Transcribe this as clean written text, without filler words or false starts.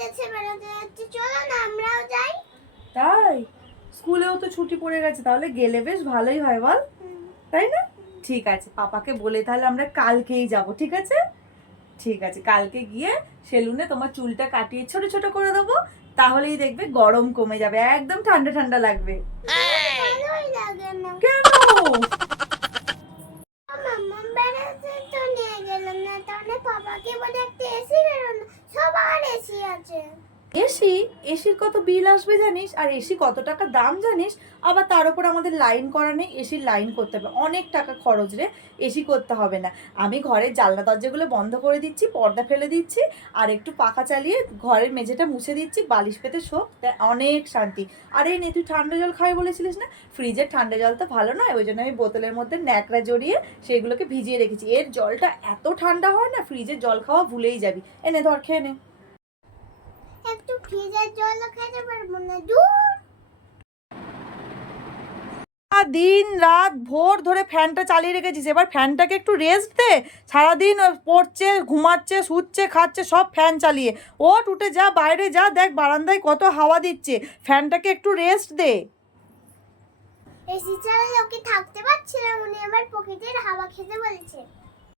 যাচ্ছে বেড়াতে যাচ্ছে, চলো না আমরাও যাই। তাই? স্কুলেও তো ছুটি পড়ে গেছে, তাহলে গেলে বেশ ভালোই হয় বল, তাই না? ঠিক আছে, পাপাকে বলে তাহলে আমরা কালকেই যাব, ঠিক আছে? ঠিক আছে, কালকে গিয়ে সেলুনে তোমার চুলটা কাটিয়ে ছোট ছোট করে দেবো, তাহলেই দেখবে গরম কমে যাবে, একদম ঠান্ডা ঠান্ডা লাগবে। ভালোই লাগে না। কেন? মাম্মা বেড়াতে তো নিয়ে গেলাম না, তাহলে পাপাকে বলে একটা এসি বেরোনো, সবার এসি আছে। এসি? এসির কত বিল আসবে জানিস? আর এসি কত টাকা দাম জানিস? আবার তার উপর আমাদের লাইন করা নেই, এসির লাইন করতে হবে, অনেক টাকা খরচ রে। এসি করতে হবে না, আমি ঘরের জানলা দরজাগুলো বন্ধ করে দিচ্ছি, পর্দা ফেলে দিচ্ছি, আর একটু পাখা চালিয়ে ঘরের মেঝেটা মুছে দিচ্ছি, বালিশ পেতে শোক, অনেক শান্তি। আর এই নে, তুই ঠান্ডা জল খাই বলেছিলিস না, ফ্রিজের ঠান্ডা জল তো ভালো নয়, ওই জন্য আমি বোতলের মধ্যে ন্যাকড়া জড়িয়ে সেগুলোকে ভিজিয়ে রেখেছি। এর জলটা এত ঠান্ডা হয় না, ফ্রিজের জল খাওয়া ভুলেই যাবি। এনে ধর, খেয়ে নে। একটু ফ্রিজের জল খেতে পারবো না, দূর। দিন রাত ভোর ধরে ফ্যানটা চালিয়ে রেখেছিস, এবার ফ্যানটাকে একটু রেস্ট দে। সারাদিন পড়ছে, ঘুমাচ্ছে, শুচ্ছে, খাচ্ছে সব ফ্যান চালিয়ে। ওঠ, উঠে যা, বাইরে যা, দেখ বারান্দায় কত হাওয়া দিচ্ছে, ফ্যানটাকে একটু রেস্ট দে। এসি চালালে ওকে থাকতে পারছে না, উনি আবার প্রকৃতির হাওয়া খেতে বলেছে।